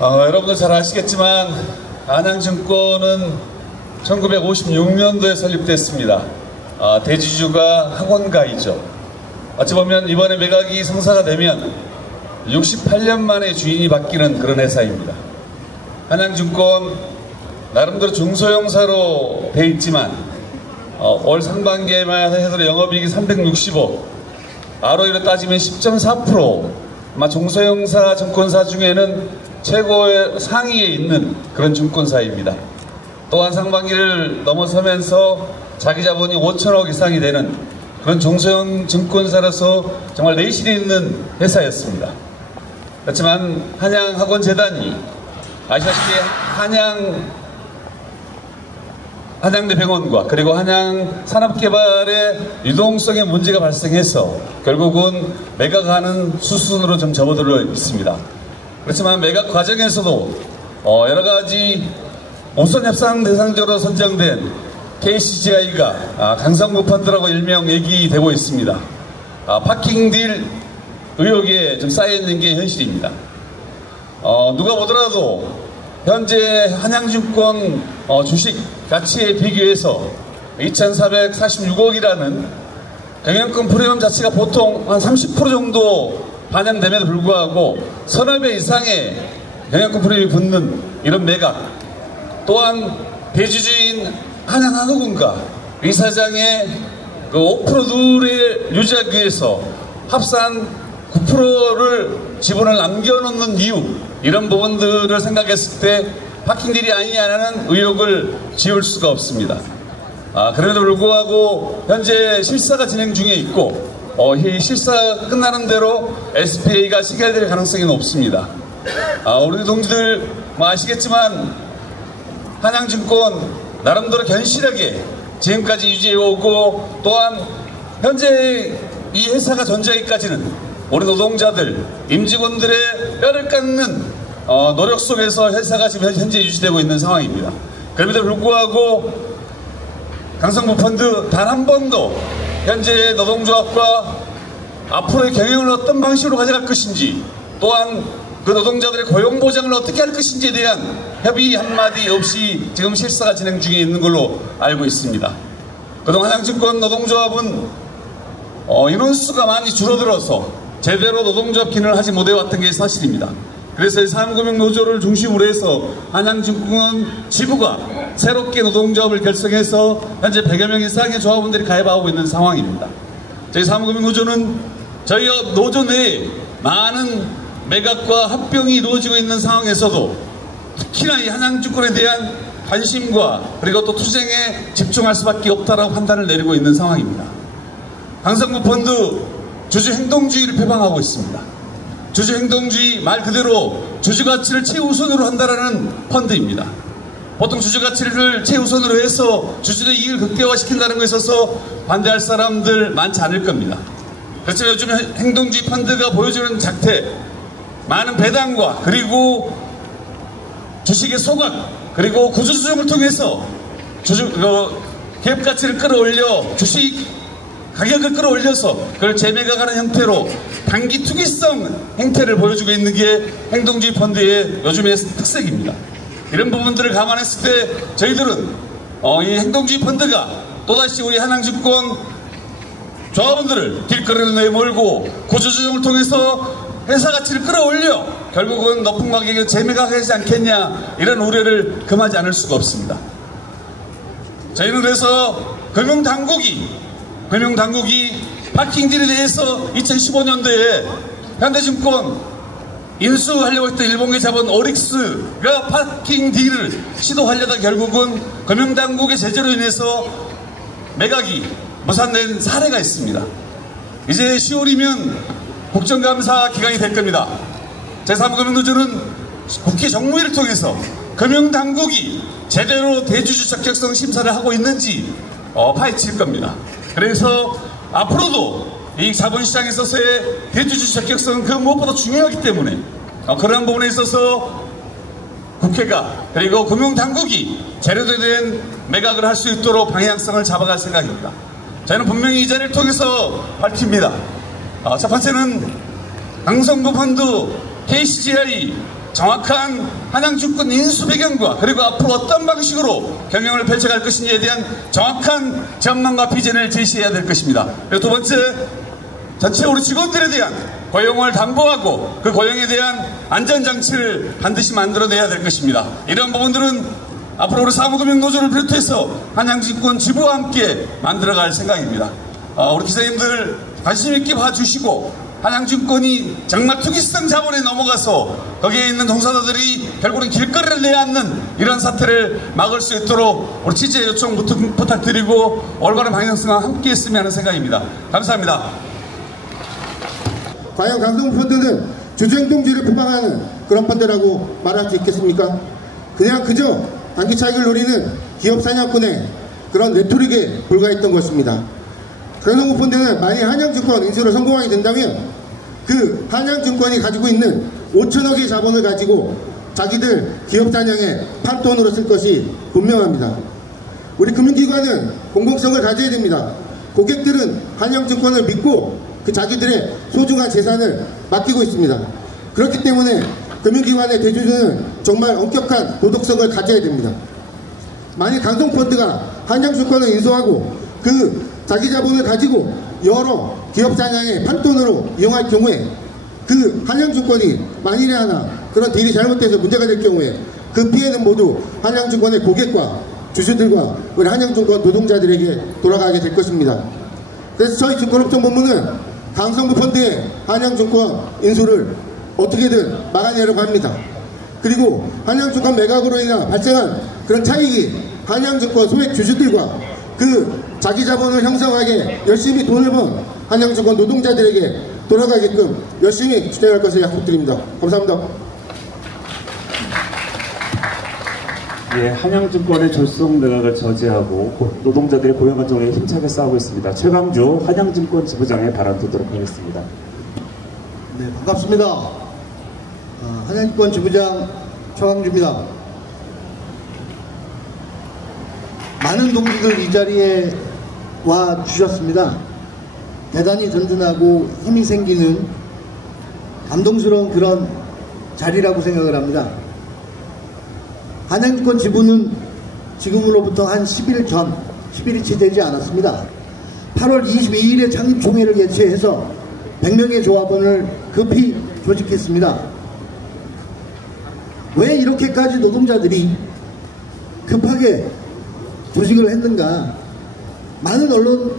여러분들 잘 아시겠지만 한양증권은 1956년도에 설립됐습니다. 대주주가 학원가이죠. 어찌 보면 이번에 매각이 성사가 되면 68년 만에 주인이 바뀌는 그런 회사입니다. 한양증권 나름대로 중소형사로 돼 있지만 올 상반기에만 해서 영업이익이 360억, ROE로 따지면 10.4%, 아마 중소형사 증권사 중에는 최고의 상위에 있는 그런 증권사입니다. 또한 상반기를 넘어서면서 자기 자본이 5천억 이상이 되는 그런 중소형 증권사라서 정말 내실이 있는 회사였습니다. 그렇지만 한양학원재단이 아시다시피 한양대병원과 그리고 한양산업개발의 유동성에 문제가 발생해서 결국은 매각하는 수순으로 좀 접어들어 있습니다. 그렇지만 매각 과정에서도 여러가지 우선 협상 대상자로 선정된 KCGI가 강성구 펀드라고 일명 얘기되고 있습니다. 파킹 딜 의혹에 좀 쌓여있는 게 현실입니다. 누가 보더라도 현재 한양증권 주식 가치에 비교해서 2,446억이라는 경영권 프리미엄 자체가 보통 한 30% 정도 반영됨에도 불구하고 서너 배 이상의 경영권 프리미엄이 붙는 이런 매각, 또한 대주주인 한양항공과 이사장의 그 5%를 유지하기 위해서 합산 9%를 지분을 남겨놓는 이유, 이런 부분들을 생각했을 때 파킹딜이 아니냐는 의혹을 지울 수가 없습니다. 그럼에도 불구하고 현재 실사가 진행 중에 있고 이 실사 끝나는 대로 SPA가 시결될 가능성이 높습니다. 우리 동지들 아시겠지만 한양증권 나름대로 견실하게 지금까지 유지해오고, 또한 현재 이 회사가 존재하기까지는 우리 노동자들, 임직원들의 뼈를 깎는 노력 속에서 회사가 지금 현재 유지되고 있는 상황입니다. 그럼에도 불구하고 강성구 펀드 단 한 번도 현재 노동조합과 앞으로의 경영을 어떤 방식으로 가져갈 것인지, 또한 그 노동자들의 고용보장을 어떻게 할 것인지에 대한 협의 한마디 없이 지금 실사가 진행 중에 있는 걸로 알고 있습니다. 그동안 한양증권 노동조합은 인원수가 많이 줄어들어서 제대로 노동조합 기능을 하지 못해왔던 게 사실입니다. 그래서 사무금융노조를 중심으로 해서 한양증권 지부가 새롭게 노동조합을 결성해서 현재 100여 명 이상의 조합원들이 가입하고 있는 상황입니다. 저희 사무금융노조는 저희 노조 내에 많은 매각과 합병이 이루어지고 있는 상황에서도 특히나 이 한양증권에 대한 관심과 그리고 또 투쟁에 집중할 수밖에 없다라고 판단을 내리고 있는 상황입니다. 강성구 펀드 주주행동주의를 표방하고 있습니다. 주주행동주의 말 그대로 주주가치를 최우선으로 한다라는 펀드입니다. 보통 주주가치를 최우선으로 해서 주주의 이익을 극대화시킨다는 것에 있어서 반대할 사람들 많지 않을 겁니다. 그렇지만 요즘 행동주의 펀드가 보여주는 작태, 많은 배당과 그리고 주식의 소각, 그리고 구조조정을 통해서 기업 가치를 끌어올려 주식 가격을 끌어올려서 그걸 재매각하는 형태로 단기 투기성 행태를 보여주고 있는 게 행동주의 펀드의 요즘의 특색입니다. 이런 부분들을 감안했을 때 저희들은 이 행동주의 펀드가 또다시 우리 한양증권 조합원들을 길거리로 내몰고 구조조정을 통해서 회사 가치를 끌어올려 결국은 높은 가격에 재매각하지 않겠냐, 이런 우려를 금하지 않을 수가 없습니다. 저희는 그래서 금융당국이 파킹딜에 대해서 2015년도에 현대증권 인수하려고 했던 일본계 자본 오릭스가 파킹딜을 시도하려다 결국은 금융당국의 제재로 인해서 매각이 무산된 사례가 있습니다. 이제 10월이면 국정감사 기간이 될 겁니다. 제3금융노조는 국회 정무위를 통해서 금융당국이 제대로 대주주 적격성 심사를 하고 있는지 파헤칠 겁니다. 그래서 앞으로도 이 자본시장에 있어서의 대주주 적격성은 그 무엇보다 중요하기 때문에 그러한 부분에 있어서 국회가 그리고 금융당국이 제대로 된 매각을 할 수 있도록 방향성을 잡아갈 생각입니다. 저희는 분명히 이 자리를 통해서 밝힙니다. 첫 번째는 강성구 펀드, KCGI 정확한 한양증권 인수 배경과 그리고 앞으로 어떤 방식으로 경영을 펼쳐갈 것인지에 대한 정확한 전망과 비전을 제시해야 될 것입니다. 그리고 두 번째, 전체 우리 직원들에 대한 고용을 담보하고 그 고용에 대한 안전장치를 반드시 만들어내야 될 것입니다. 이런 부분들은 앞으로 우리 사무금융노조를 비롯해서 한양증권 지부와 함께 만들어갈 생각입니다. 우리 기자님들 관심 있게 봐주시고 한양증권이 정말 투기성 자본에 넘어가서 거기에 있는 종사자들이 결국은 길거리를 내앉는 이런 사태를 막을 수 있도록 우리 취재 요청 부탁드리고 올바른 방향성과 함께 했으면 하는 생각입니다. 감사합니다. 과연 강성펀드는 주주행동제를 표방하는 그런 펀드라고 말할 수 있겠습니까? 그냥 그저 단기 차익을 노리는 기업 사냥꾼의 그런 레토릭에 불과했던 것입니다. 강성펀드는 만약 한양증권 인수를 성공하게 된다면 그 한양증권이 가지고 있는 5천억의 자본을 가지고 자기들 기업 사냥에 판돈으로 쓸 것이 분명합니다. 우리 금융기관은 공공성을 가져야 됩니다. 고객들은 한양증권을 믿고 그 자기들의 소중한 재산을 맡기고 있습니다. 그렇기 때문에 금융기관의 대주주는 정말 엄격한 도덕성을 가져야 됩니다. 만약 강성펀드가 한양증권을 인수하고 그 자기 자본을 가지고 여러 기업 사냥의 판돈으로 이용할 경우에 그 한양증권이 만일에 하나 그런 딜이 잘못돼서 문제가 될 경우에 그 피해는 모두 한양증권의 고객과 주주들과 우리 한양증권 노동자들에게 돌아가게 될 것입니다. 그래서 저희 증권업종본부는 강성펀드의 한양증권 인수를 어떻게든 막아내려고 합니다. 그리고 한양증권 매각으로 인해 발생한 그런 차익이 한양증권 소액 주주들과 그 자기 자본을 형성하게 열심히 돈을 번 한양증권 노동자들에게 돌아가게끔 열심히 추진할 것을 약속드립니다. 감사합니다. 예, 한양증권의 졸속 매각을 저지하고 노동자들의 고용 안정에 힘차게 싸우고 있습니다. 최강주 한양증권 지부장의 발언 듣도록 하겠습니다. 네, 반갑습니다. 한양증권 지부장 최강주입니다. 많은 동지들 이 자리에 와 주셨습니다. 대단히 든든하고 힘이 생기는 감동스러운 그런 자리라고 생각을 합니다. 한양증권 지부는 지금으로부터 한 10일 전, 10일이 되지 않았습니다. 8월 22일에 창립총회를 개최해서 100명의 조합원을 급히 조직했습니다. 왜 이렇게까지 노동자들이 급하게 조직을 했는가? 많은 언론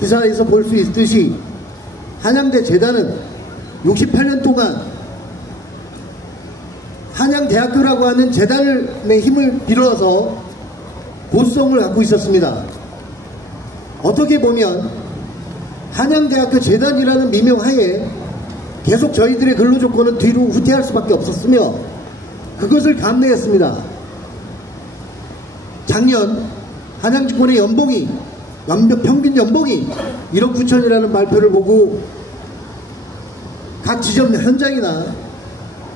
기사에서 볼 수 있듯이 한양대 재단은 68년 동안 한양대학교라고 하는 재단의 힘을 빌어서 보수성을 갖고 있었습니다. 어떻게 보면 한양대학교 재단이라는 미명하에 계속 저희들의 근로조건은 뒤로 후퇴할 수밖에 없었으며 그것을 감내했습니다. 작년 한양증권의 연봉이 평균 연봉이 1억 9천이라는 발표를 보고 각 지점 현장이나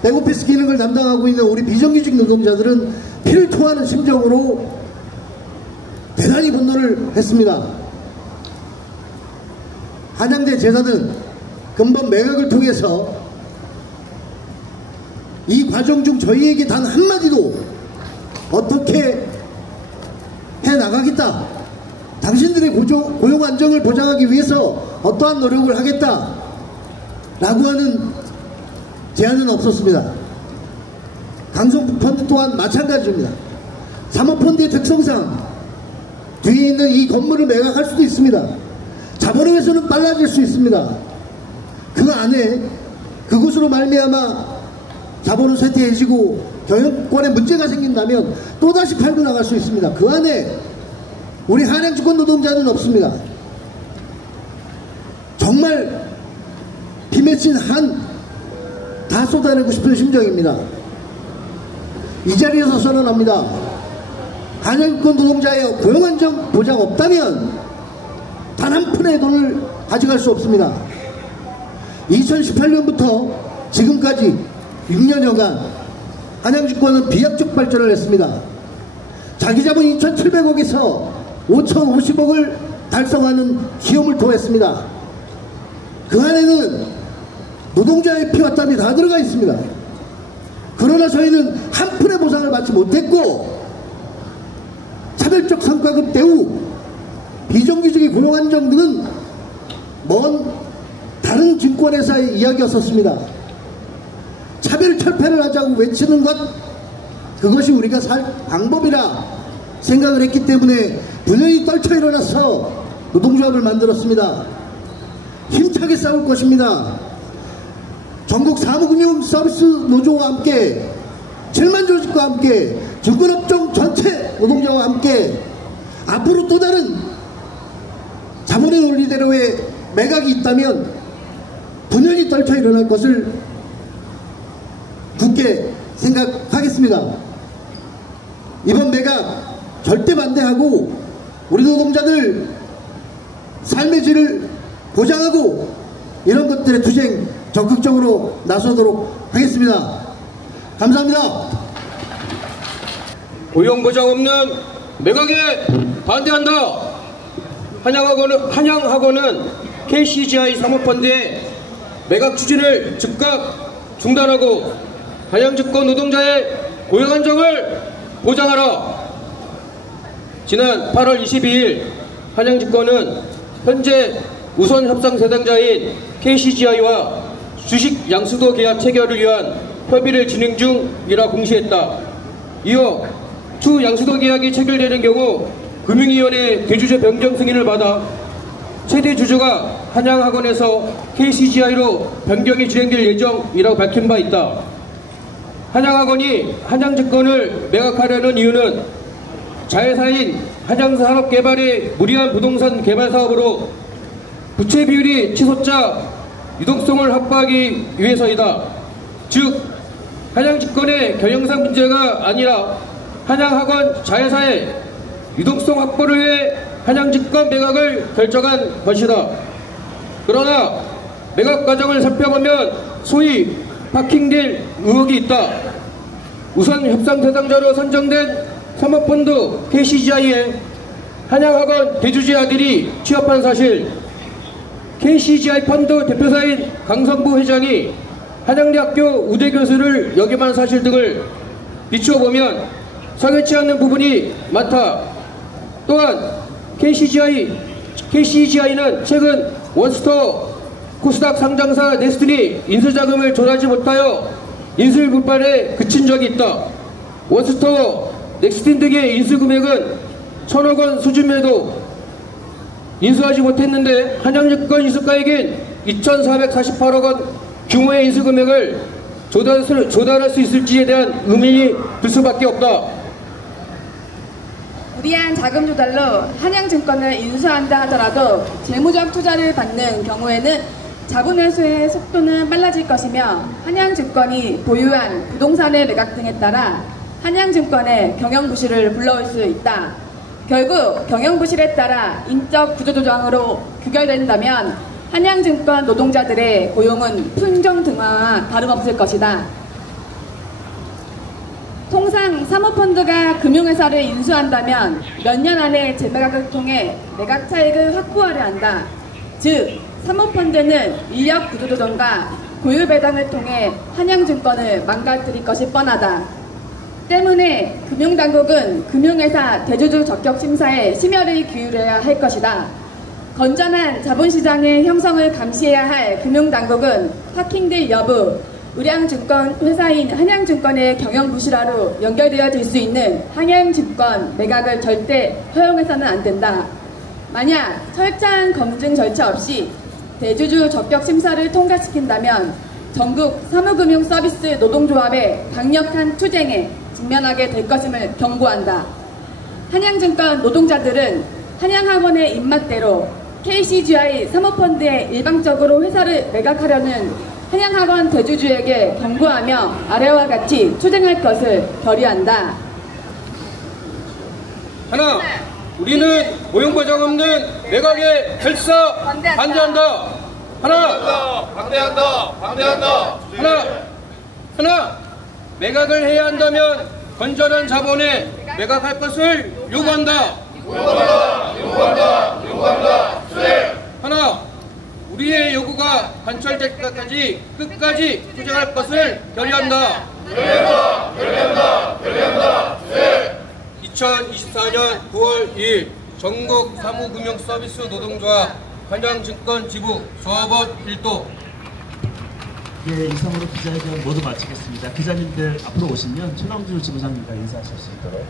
백오피스 기능을 담당하고 있는 우리 비정규직 노동자들은 피를 토하는 심정으로 대단히 분노를 했습니다. 한양대 재단은 근본 매각을 통해서 이 과정 중 저희에게 단 한마디도 어떻게 해나가겠다, 당신들의 고용 안정을 보장하기 위해서 어떠한 노력을 하겠다 라고 하는 제안은 없었습니다. 강성펀드 또한 마찬가지입니다. 사모펀드의 특성상 뒤에 있는 이 건물을 매각할 수도 있습니다. 자본의 회수는 빨라질 수 있습니다. 그 안에 그곳으로 말미암아 자본은 쇠퇴해지고 경영권에 문제가 생긴다면 또다시 팔고 나갈 수 있습니다. 그 안에 우리 한양증권 노동자는 없습니다. 정말 피 맺힌 한 다 쏟아내고 싶은 심정입니다. 이 자리에서 선언합니다. 한양증권 노동자의 고용안정 보장 없다면 단 한 푼의 돈을 가져갈 수 없습니다. 2018년부터 지금까지 6년여간 한양증권은 비약적 발전을 했습니다. 자기자본 2,700억에서 5,050억을 달성하는 기업을 토했습니다. 그 안에는 노동자의 피와 땀이 다 들어가 있습니다. 그러나 저희는 한 푼의 보상을 받지 못했고 차별적 성과급 대우, 비정규직의 고용 안정 등은 먼 다른 증권회사의 이야기였었습니다. 차별 철폐를 하자고 외치는 것, 그것이 우리가 살 방법이라 생각을 했기 때문에 분연히 떨쳐 일어나서 노동조합을 만들었습니다. 힘차게 싸울 것입니다. 전국 사무금융 서비스 노조와 함께 7만 조직과 함께 증권업종 전체 노동자와 함께 앞으로 또 다른 자본의 논리대로의 매각이 있다면 분연히 떨쳐 일어날 것을 굳게 생각하겠습니다. 이번 매각 절대 반대하고 우리 노동자들 삶의 질을 보장하고 이런 것들의 투쟁 적극적으로 나서도록 하겠습니다. 감사합니다. 고용보장 없는 매각에 반대한다. 한양학원은 KCGI 사모펀드의 매각 추진을 즉각 중단하고 한양증권 노동자의 고용 안정을 보장하라. 지난 8월 22일 한양증권은 현재 우선 협상 대상자인 KCGI와 주식 양수도 계약 체결을 위한 협의를 진행 중이라 공시했다. 이어 추 양수도 계약이 체결되는 경우 금융위원회 대주주 변경 승인을 받아 최대 주주가 한양학원에서 KCGI로 변경이 진행될 예정이라고 밝힌 바 있다. 한양학원이 한양증권을 매각하려는 이유는 자회사인 한양산업개발의 무리한 부동산 개발 사업으로 부채 비율이 치솟자 유동성을 확보하기 위해서이다. 즉 한양증권의 경영상 문제가 아니라 한양학원 자회사의 유동성 확보를 위해 한양증권 매각을 결정한 것이다. 그러나 매각 과정을 살펴보면 소위 파킹딜 의혹이 있다. 우선 협상 대상자로 선정된 사모펀드 KCGI에 한양학원 대주주의 아들이 취업한 사실, KCGI 펀드 대표사인 강성부 회장이 한양대학교 우대 교수를 역임한 사실 등을 비추어 보면 성의치 않는 부분이 많다. 또한 KCGI는 최근 원스토어 코스닥 상장사 네스틀이 인수자금을 조달하지 못하여 인수불판에 그친 적이 있다. 원스토어, 넥스틴 등의 인수금액은 1,000억 원 수준에도 인수하지 못했는데 한양증권 인수가액인 2,448억 원 규모의 인수금액을 조달할 수 있을지에 대한 의문이 들 수밖에 없다. 무리한 자금 조달로 한양증권을 인수한다 하더라도 재무적 투자를 받는 경우에는 자본 회수의 속도는 빨라질 것이며 한양증권이 보유한 부동산의 매각 등에 따라 한양증권의 경영부실을 불러올 수 있다. 결국 경영부실에 따라 인적 구조조정으로 규결된다면 한양증권 노동자들의 고용은 풍정등화와 다름없을 것이다. 통상 사모펀드가 금융회사를 인수한다면 몇 년 안에 재매각을 통해 매각 차익을 확보하려 한다. 즉 사모펀드는 인력 구조조정과 고유 배당을 통해 한양증권을 망가뜨릴 것이 뻔하다. 때문에 금융당국은 금융회사 대주주 적격 심사에 심혈을 기울여야 할 것이다. 건전한 자본시장의 형성을 감시해야 할 금융당국은 파킹딜 여부, 의량증권 회사인 한양증권의 경영부실화로 연결되어질 수 있는 한양증권 매각을 절대 허용해서는 안 된다. 만약 철저한 검증 절차 없이 대주주 적격 심사를 통과시킨다면 전국 사무금융 서비스 노동조합의 강력한 투쟁에 직면하게 될 것임을 경고한다. 한양증권 노동자들은 한양학원의 입맛대로 KCGI 사모펀드에 일방적으로 회사를 매각하려는 한양학원 대주주에게 경고하며 아래와 같이 투쟁할 것을 결의한다. 하나, 우리는 고용보장 없는 매각에 결사 반대한다. 하나, 반대한다. 하나, 매각을 해야 한다면 건전한 자본에 매각할 것을 요구한다. 하나, 우리의 요구가 관철될 때까지 끝까지 투쟁할 것을 결의한다. 결의한다. 2024년 9월 2일 전국 사무금융서비스 노동조합 한양증권 지부 조합원 1도. 예, 이상으로 기자회견 모두 마치겠습니다. 기자님들 앞으로 오시면 최강주 지부장님과 인사하실 수 있도록